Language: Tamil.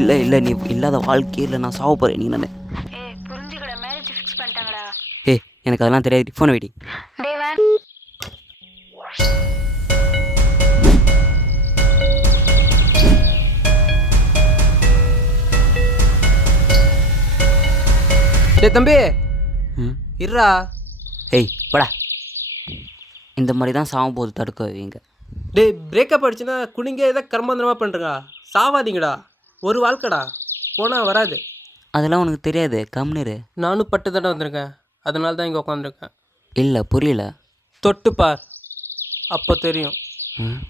இல்லை இல்லை, நீ இல்லாத வாழ்க்கையில் நான் சாவ போகிறேன். நீ நான் புரிஞ்சுக்கடா, மேரேஜ் ஃபிக்ஸ் பண்ணிட்டாங்கடா. எனக்கு அதெல்லாம் தெரியாது. ஃபோனை வெடி. டேய் தம்பி, இருடா. படா. இந்த மாதிரி தான் சாவும் போது தடுக்க வைங்க. டேய், பிரேக்கப் ஆகிடுச்சுன்னா குடிங்க ஏதோ கர்மாந்திரமாக பண்ணுறா. சாவாதீங்கடா, ஒரு வாழ்க்கடா, போனால் வராது. அதெல்லாம் உனக்கு தெரியாது, கம்னிரு. நானும் பட்டு தடவை வந்திருக்கேன், அதனால தான் இங்கே உட்காந்துருக்கேன். இல்லை, புரியல. தொட்டு பார், அப்போ தெரியும். ம்